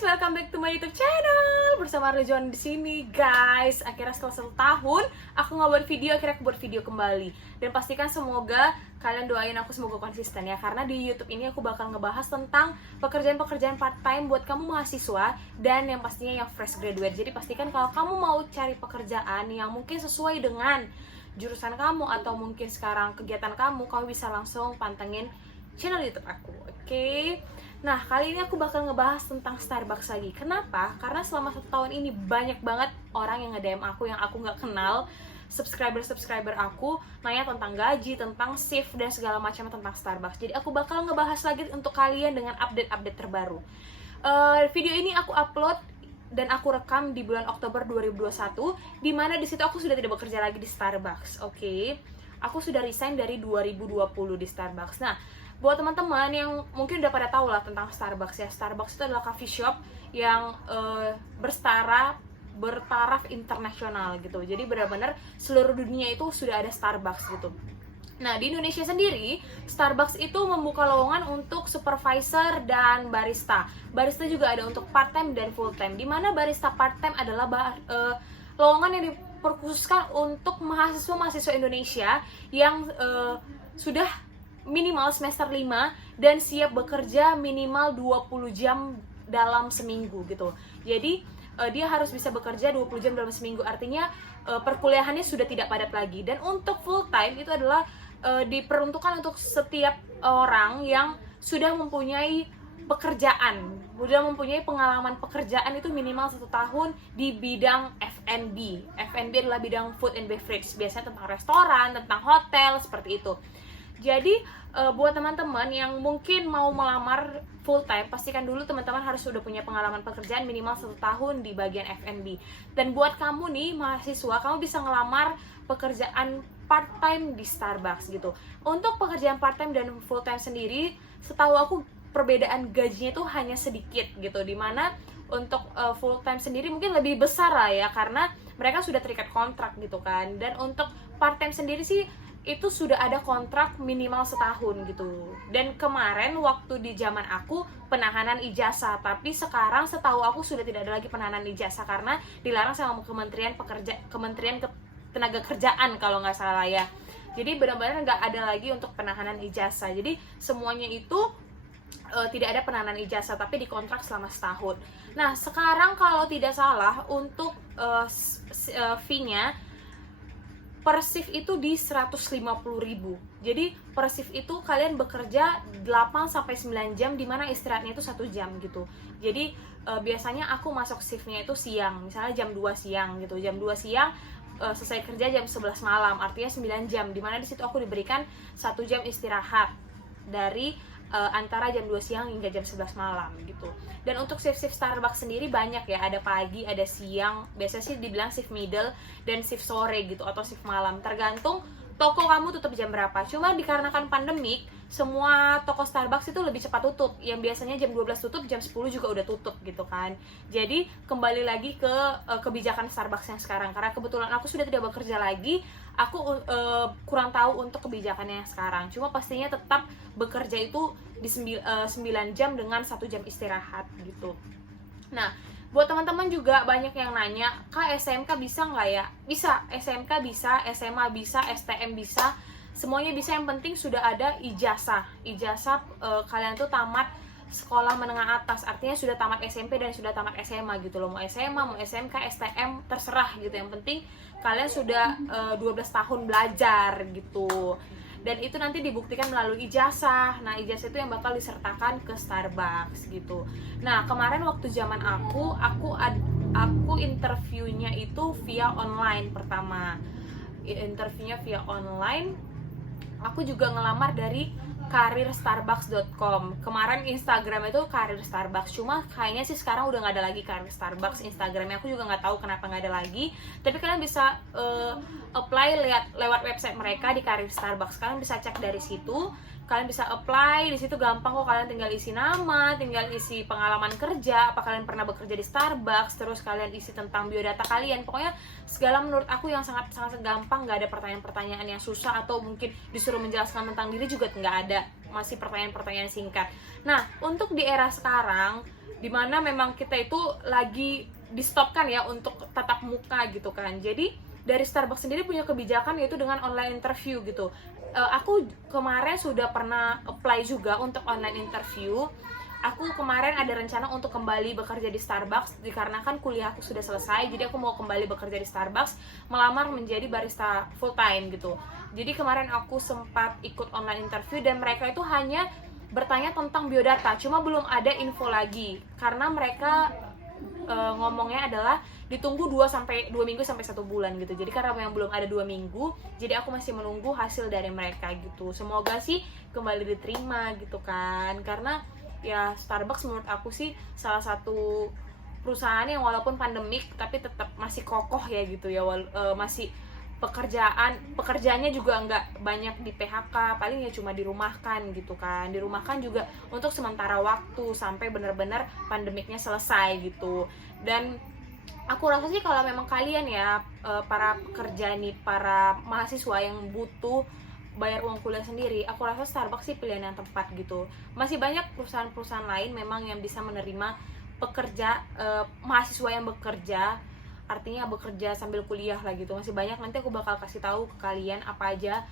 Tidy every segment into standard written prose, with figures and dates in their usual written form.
guys, welcome back to my YouTube channel bersama Rejon di sini, guys. Akhirnya setelah 1 tahun aku nggak buat video, akhirnya aku buat video kembali. Dan pastikan semoga kalian doain aku semoga konsisten ya, karena di YouTube ini aku bakal ngebahas tentang pekerjaan-pekerjaan part-time buat kamu mahasiswa dan yang pastinya yang fresh graduate. Jadi pastikan kalau kamu mau cari pekerjaan yang mungkin sesuai dengan jurusan kamu atau mungkin sekarang kegiatan kamu bisa langsung pantengin channel YouTube aku, oke? Nah, kali ini aku bakal ngebahas tentang Starbucks lagi. Kenapa? Karena selama 1 tahun ini banyak banget orang yang nge-DM aku yang aku nggak kenal, subscriber aku nanya tentang gaji, tentang shift, dan segala macam tentang Starbucks. Jadi aku bakal ngebahas lagi untuk kalian dengan update-update terbaru. Video ini aku upload dan aku rekam di bulan Oktober 2021, dimana di situ aku sudah tidak bekerja lagi di Starbucks, oke? Aku sudah resign dari 2020 di Starbucks. Nah, buat teman-teman yang mungkin udah pada tahu lah tentang Starbucks ya, Starbucks itu adalah coffee shop yang bertaraf internasional gitu. Jadi benar-benar seluruh dunia itu sudah ada Starbucks gitu. Nah, di Indonesia sendiri, Starbucks itu membuka lowongan untuk supervisor dan barista. Barista juga ada untuk part-time dan full-time. Dimana barista part-time adalah lowongan yang diperkhususkan untuk mahasiswa-mahasiswa Indonesia yang sudah minimal semester 5 dan siap bekerja minimal 20 jam dalam seminggu gitu. Jadi dia harus bisa bekerja 20 jam dalam seminggu, artinya perkuliahannya sudah tidak padat lagi. Dan untuk full time itu adalah diperuntukkan untuk setiap orang yang sudah mempunyai pekerjaan, sudah mempunyai pengalaman pekerjaan itu minimal 1 tahun di bidang F&B. F&B adalah bidang food and beverage, biasanya tentang restoran, tentang hotel, seperti itu. Jadi buat teman-teman yang mungkin mau melamar full time, pastikan dulu teman-teman harus sudah punya pengalaman pekerjaan minimal 1 tahun di bagian F&B. Dan buat kamu nih mahasiswa, kamu bisa ngelamar pekerjaan part time di Starbucks gitu. Untuk pekerjaan part time dan full time sendiri, setahu aku perbedaan gajinya itu hanya sedikit gitu. Dimana untuk full time sendiri mungkin lebih besar lah ya, karena mereka sudah terikat kontrak gitu kan. Dan untuk part time sendiri sih itu sudah ada kontrak minimal 1 tahun gitu. Dan kemarin waktu di zaman aku penahanan ijazah, tapi sekarang setahu aku sudah tidak ada lagi penahanan ijazah karena dilarang sama Kementerian Tenaga Kerjaan kalau nggak salah ya. Jadi benar-benar nggak ada lagi untuk penahanan ijazah. Jadi semuanya itu tidak ada penahanan ijazah, tapi dikontrak selama 1 tahun. Nah, sekarang kalau tidak salah untuk fee-nya per shift itu di 150.000. Jadi per shift itu kalian bekerja 8-9 jam, dimana istirahatnya itu 1 jam gitu. Jadi biasanya aku masuk shiftnya itu siang, misalnya jam 2 siang gitu. Jam 2 siang selesai kerja jam 11 malam, artinya 9 jam, dimana di situ aku diberikan 1 jam istirahat dari antara jam 2 siang hingga jam 11 malam gitu. Dan untuk shift-shift Starbucks sendiri banyak ya, ada pagi, ada siang, biasanya sih dibilang shift middle dan shift sore gitu, atau shift malam, tergantung toko kamu tutup jam berapa. Cuma dikarenakan pandemik, semua toko Starbucks itu lebih cepat tutup. Yang biasanya jam 12 tutup, jam 10 juga udah tutup gitu kan. Jadi kembali lagi ke kebijakan Starbucks yang sekarang. Karena kebetulan aku sudah tidak bekerja lagi, aku kurang tahu untuk kebijakannya yang sekarang. Cuma pastinya tetap bekerja itu di 9 jam dengan 1 jam istirahat gitu. Nah, buat teman-teman juga banyak yang nanya, Kak, SMK bisa nggak ya? Bisa, SMK bisa, SMA bisa, STM bisa, semuanya bisa. Yang penting sudah ada ijazah. Ijazah kalian tuh tamat sekolah menengah atas, artinya sudah tamat SMP dan sudah tamat SMA gitu loh. Mau SMA, mau SMK, STM, terserah gitu. Yang penting kalian sudah 12 tahun belajar gitu. Dan itu nanti dibuktikan melalui ijazah. Nah, ijazah itu yang bakal disertakan ke Starbucks gitu. Nah, kemarin waktu zaman aku interviewnya itu via online pertama. Interviewnya via online. Aku juga ngelamar dari karirstarbucks.com. Kemarin Instagram itu karir Starbucks, cuma kayaknya sih sekarang udah nggak ada lagi karir Starbucks Instagramnya. Aku juga nggak tahu kenapa nggak ada lagi. Tapi kalian bisa apply lewat website mereka di karir Starbucks. Kalian bisa cek dari situ. kalian bisa apply di situ, gampang kok. Kalian tinggal isi nama, tinggal isi pengalaman kerja, apa kalian pernah bekerja di Starbucks, terus kalian isi tentang biodata kalian. Pokoknya segala menurut aku yang sangat gampang, nggak ada pertanyaan-pertanyaan yang susah atau mungkin disuruh menjelaskan tentang diri juga nggak ada, masih pertanyaan-pertanyaan singkat. Nah, untuk di era sekarang dimana memang kita itu lagi di stopkan ya untuk tatap muka gitu kan. Jadi dari Starbucks sendiri punya kebijakan yaitu dengan online interview gitu. Aku kemarin sudah pernah apply juga untuk online interview. Aku kemarin ada rencana untuk kembali bekerja di Starbucks dikarenakan kuliah aku sudah selesai. Jadi aku mau kembali bekerja di Starbucks, melamar menjadi barista full time gitu. Jadi kemarin aku sempat ikut online interview dan mereka itu hanya bertanya tentang biodata, cuma belum ada info lagi karena mereka ngomongnya adalah ditunggu 2 minggu sampai 1 bulan gitu. Jadi karena memang belum ada 2 minggu, jadi aku masih menunggu hasil dari mereka gitu. Semoga sih kembali diterima gitu kan. Karena ya Starbucks menurut aku sih salah satu perusahaan yang walaupun pandemik tapi tetap masih kokoh ya gitu ya. Masih pekerjaannya juga nggak banyak di PHK, paling ya cuma dirumahkan gitu kan. Dirumahkan juga untuk sementara waktu sampai benar-benar pandemiknya selesai gitu. Dan aku rasa sih kalau memang kalian ya para pekerja nih, para mahasiswa yang butuh bayar uang kuliah sendiri, aku rasa Starbucks sih pilihan yang tepat gitu. Masih banyak perusahaan-perusahaan lain memang yang bisa menerima pekerja mahasiswa yang bekerja, artinya bekerja sambil kuliah lah gitu. Masih banyak, nanti aku bakal kasih tahu ke kalian apa aja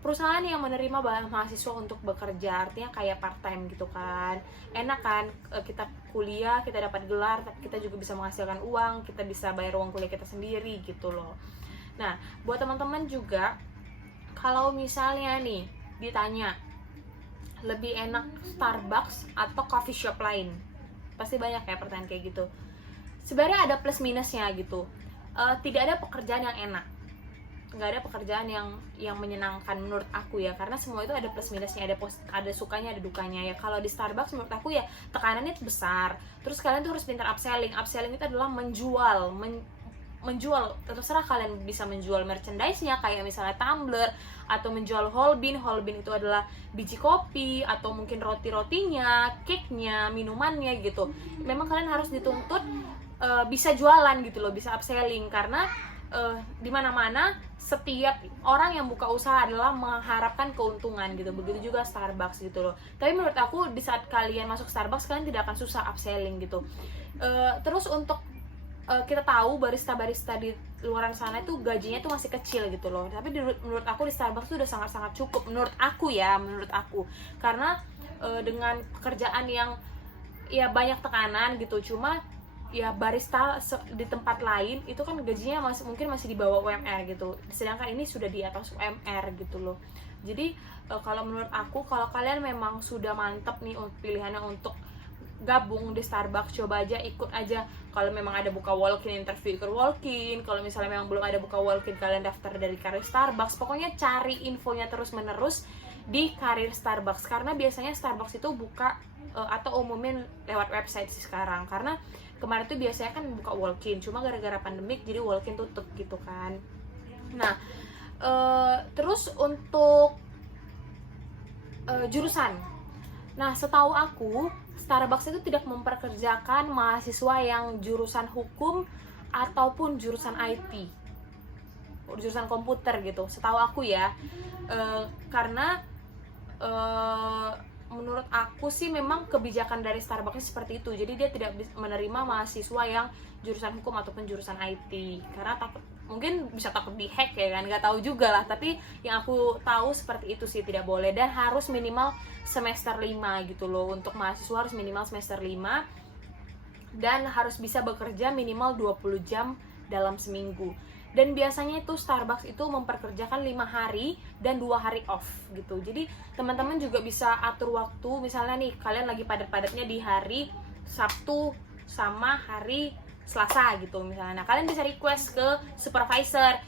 perusahaan yang menerima mahasiswa untuk bekerja, artinya kayak part time gitu kan. Enak kan, kita kuliah, kita dapat gelar, tapi kita juga bisa menghasilkan uang, kita bisa bayar uang kuliah kita sendiri gitu loh. Nah, buat teman-teman juga, kalau misalnya nih ditanya lebih enak Starbucks atau coffee shop lain, pasti banyak ya pertanyaan kayak gitu. Sebenarnya ada plus minusnya gitu. Tidak ada pekerjaan yang enak, nggak ada pekerjaan yang menyenangkan menurut aku ya, karena semua itu ada plus minusnya, ada sukanya, ada dukanya ya. Kalau di Starbucks menurut aku ya tekanannya besar, terus kalian tuh harus pintar upselling itu adalah menjual, terserah kalian bisa menjual merchandise-nya kayak misalnya tumbler, atau menjual whole bean itu adalah biji kopi, atau mungkin roti-rotinya, cake-nya, minumannya gitu. Memang kalian harus dituntut bisa jualan gitu loh, bisa upselling, karena di mana-mana setiap orang yang buka usaha adalah mengharapkan keuntungan gitu. Begitu juga Starbucks gitu loh. Tapi menurut aku di saat kalian masuk Starbucks, kalian tidak akan susah upselling gitu. Terus untuk kita tahu barista-barista di luaran sana itu gajinya tuh masih kecil gitu loh. Tapi menurut aku di Starbucks tuh udah sangat-sangat cukup menurut aku. Karena dengan pekerjaan yang ya banyak tekanan gitu, cuma ya barista di tempat lain itu kan gajinya mungkin masih di bawah UMR gitu, sedangkan ini sudah di atas UMR gitu loh. Jadi kalau menurut aku, kalau kalian memang sudah mantap nih pilihannya untuk gabung di Starbucks, coba aja, ikut aja. Kalau memang ada buka walk-in interview, ikut walk-in. Kalau misalnya memang belum ada buka walk-in, kalian daftar dari karir Starbucks. Pokoknya cari infonya terus menerus di karir Starbucks, karena biasanya Starbucks itu buka atau umumin lewat website sih sekarang. Karena kemarin tuh biasanya kan buka walk-in, cuma gara-gara pandemik jadi walk-in tutup gitu kan. Nah, terus untuk jurusan. Nah, setahu aku Starbucks itu tidak memperkerjakan mahasiswa yang jurusan hukum ataupun jurusan IT, jurusan komputer gitu. Setahu aku ya, karena menurut aku sih memang kebijakan dari Starbucks seperti itu. Jadi dia tidak menerima mahasiswa yang jurusan hukum ataupun jurusan IT, karena mungkin bisa takut dihack ya kan, nggak tahu juga lah. Tapi yang aku tahu seperti itu sih, tidak boleh, dan harus minimal semester 5 gitu loh. Untuk mahasiswa harus minimal semester 5 dan harus bisa bekerja minimal 20 jam dalam seminggu. Dan biasanya itu Starbucks itu memperkerjakan 5 hari dan 2 hari off gitu. Jadi teman-teman juga bisa atur waktu. Misalnya nih kalian lagi padat-padatnya di hari Sabtu sama hari Selasa gitu misalnya. Nah, kalian bisa request ke supervisor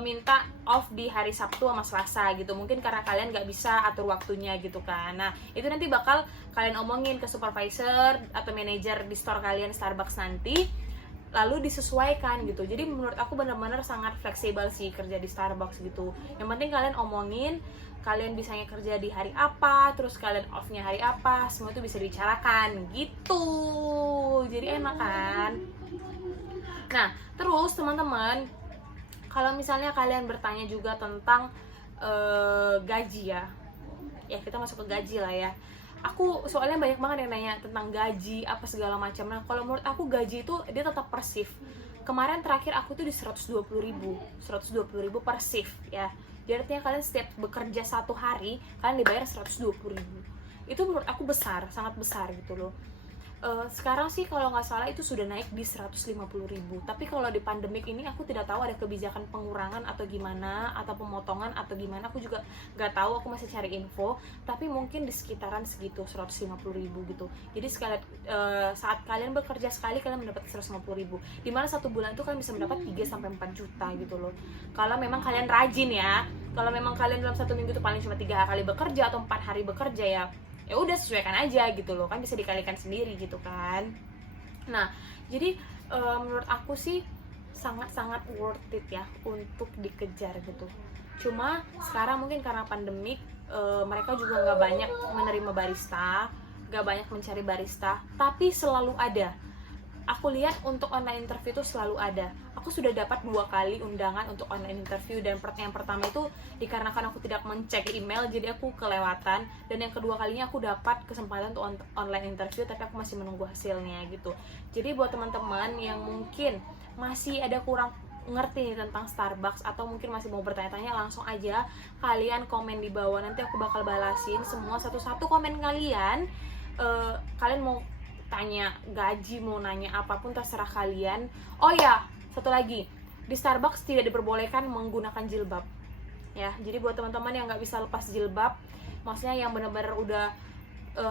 minta off di hari Sabtu sama Selasa gitu. Mungkin karena kalian nggak bisa atur waktunya gitu kan. Nah, itu nanti bakal kalian omongin ke supervisor atau manajer di store kalian Starbucks nanti. lalu disesuaikan gitu. Jadi menurut aku benar-benar sangat fleksibel sih kerja di Starbucks gitu. Yang penting kalian omongin kalian bisanya kerja di hari apa, terus kalian off-nya hari apa, semua itu bisa dibicarakan gitu. Jadi enak kan. Nah terus teman-teman, kalau misalnya kalian bertanya juga tentang gaji ya kita masuk ke gaji lah ya. Aku soalnya banyak banget yang nanya tentang gaji apa segala macam. Nah kalau menurut aku gaji itu dia tetap per shift. Kemarin terakhir aku tuh di 120.000 per shift ya. Jadi artinya kalian setiap bekerja 1 hari kalian dibayar 120.000. Itu menurut aku besar, sangat besar gitu loh. Sekarang sih kalau nggak salah itu sudah naik di 150.000. Tapi kalau di pandemik ini aku tidak tahu ada kebijakan pengurangan atau gimana, atau pemotongan atau gimana, aku juga nggak tahu, aku masih cari info. Tapi mungkin di sekitaran segitu 150.000 gitu. Jadi saat kalian bekerja sekali kalian mendapat 150.000. Dimana 1 bulan itu kalian bisa mendapat 3-4 juta gitu loh. Kalau memang kalian rajin ya. Kalau memang kalian dalam 1 minggu itu paling cuma 3 kali bekerja atau 4 hari bekerja ya udah sesuaikan aja gitu loh, kan bisa dikalikan sendiri gitu kan. Nah jadi menurut aku sih sangat-sangat worth it ya untuk dikejar gitu. Cuma sekarang mungkin karena pandemik mereka juga nggak banyak menerima barista, nggak banyak mencari barista, tapi selalu ada. Aku lihat untuk online interview itu selalu ada. Aku sudah dapat 2 kali undangan untuk online interview, dan yang pertama itu dikarenakan aku tidak mencek email jadi aku kelewatan, dan yang kedua kalinya aku dapat kesempatan untuk online interview tapi aku masih menunggu hasilnya gitu. Jadi buat teman-teman yang mungkin masih ada kurang ngerti nih tentang Starbucks atau mungkin masih mau bertanya-tanya, langsung aja kalian komen di bawah, nanti aku bakal balasin semua satu-satu komen kalian. Kalian mau tanya gaji, mau nanya apapun terserah kalian. Oh ya, satu lagi, di Starbucks tidak diperbolehkan menggunakan jilbab ya. Jadi buat teman-teman yang nggak bisa lepas jilbab, maksudnya yang benar-benar udah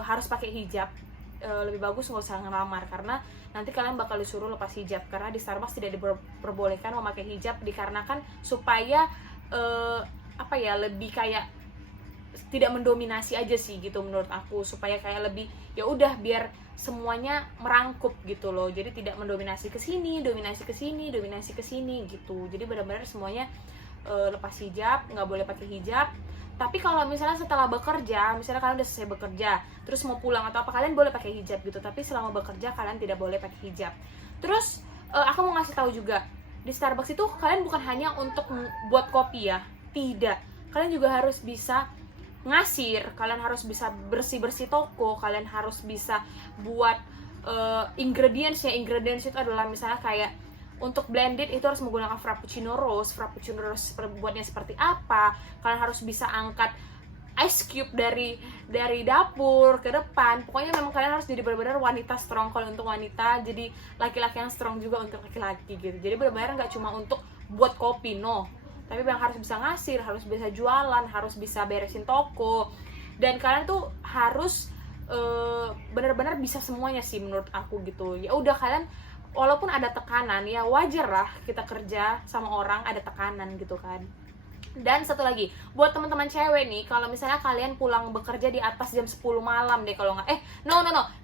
harus pakai hijab, lebih bagus nggak usah ngelamar, karena nanti kalian bakal disuruh lepas hijab. Karena di Starbucks tidak diperbolehkan memakai hijab dikarenakan supaya lebih kayak tidak mendominasi aja sih gitu menurut aku, supaya kayak lebih ya udah biar semuanya merangkup gitu loh. Jadi tidak mendominasi ke sini, dominasi ke sini, dominasi ke sini gitu. Jadi benar-benar semuanya lepas hijab, nggak boleh pakai hijab. Tapi kalau misalnya setelah bekerja, misalnya kalian udah selesai bekerja, terus mau pulang atau apa, kalian boleh pakai hijab gitu. Tapi selama bekerja kalian tidak boleh pakai hijab. Terus aku mau ngasih tahu juga, di Starbucks itu kalian bukan hanya untuk buat kopi ya, tidak. Kalian juga harus bisa ngasir, kalian harus bisa bersih-bersih toko, kalian harus bisa buat ingredients itu adalah misalnya kayak untuk blended itu harus menggunakan frappuccino roast buatnya seperti apa, kalian harus bisa angkat ice cube dari dapur ke depan. Pokoknya memang kalian harus jadi benar-benar wanita strong kalau untuk wanita, jadi laki-laki yang strong juga untuk laki-laki gitu. Jadi benar-benar nggak cuma untuk buat kopi, no, tapi yang harus bisa ngasir, harus bisa jualan, harus bisa beresin toko, dan kalian tuh harus benar-benar bisa semuanya sih menurut aku gitu. Ya udah, kalian walaupun ada tekanan ya wajar lah, kita kerja sama orang ada tekanan gitu kan. Dan satu lagi buat teman-teman cewek nih, kalau misalnya kalian pulang bekerja di atas jam 10 malam deh, kalau nggak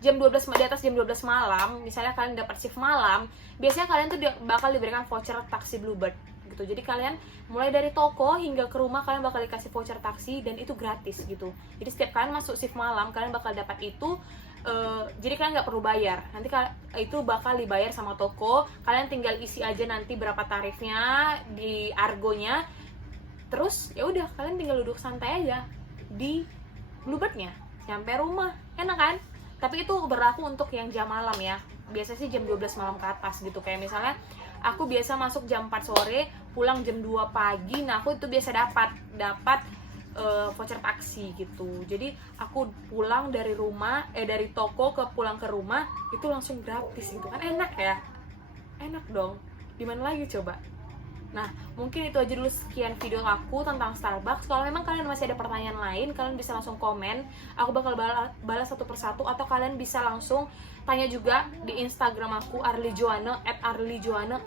jam 12, di atas jam 12 malam, misalnya kalian dapat shift malam, biasanya kalian tuh bakal diberikan voucher taksi Bluebird gitu. Jadi kalian mulai dari toko hingga ke rumah kalian bakal dikasih voucher taksi, dan itu gratis gitu. Jadi setiap kalian masuk shift malam kalian bakal dapat itu. Jadi kalian nggak perlu bayar, nanti itu bakal dibayar sama toko. Kalian tinggal isi aja nanti berapa tarifnya di argonya, terus ya udah kalian tinggal duduk santai aja di Bluebirdnya, nyampe rumah, enak kan? Tapi itu berlaku untuk yang jam malam ya, biasanya sih jam 12 malam ke atas gitu. Kayak misalnya aku biasa masuk jam 4 sore, pulang jam 2 pagi, nah aku itu biasa dapat voucher taksi gitu. Jadi aku pulang dari rumah, dari toko pulang ke rumah itu langsung gratis gitu kan, enak ya, enak dong, dimana lagi coba. Nah mungkin itu aja dulu sekian video aku tentang Starbucks. Kalau memang kalian masih ada pertanyaan lain, kalian bisa langsung komen, aku bakal balas satu persatu, atau kalian bisa langsung tanya juga di Instagram aku @arlyjoanne, @arlyjoanne,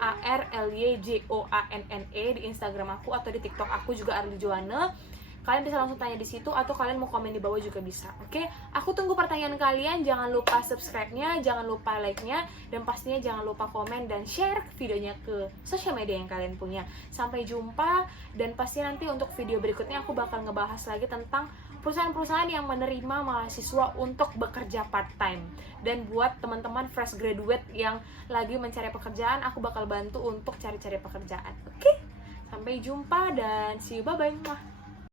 ARLYJOANNE di Instagram aku, atau di TikTok aku juga arlyjoanne. Kalian bisa langsung tanya di situ atau kalian mau komen di bawah juga bisa. Oke, aku tunggu pertanyaan kalian. Jangan lupa subscribe-nya, jangan lupa like-nya, dan pastinya jangan lupa komen dan share videonya ke sosial media yang kalian punya. Sampai jumpa, dan pasti nanti untuk video berikutnya aku bakal ngebahas lagi tentang perusahaan-perusahaan yang menerima mahasiswa untuk bekerja part-time. Dan buat teman-teman fresh graduate yang lagi mencari pekerjaan, aku bakal bantu untuk cari-cari pekerjaan. Oke? Sampai jumpa dan see you, bye-bye.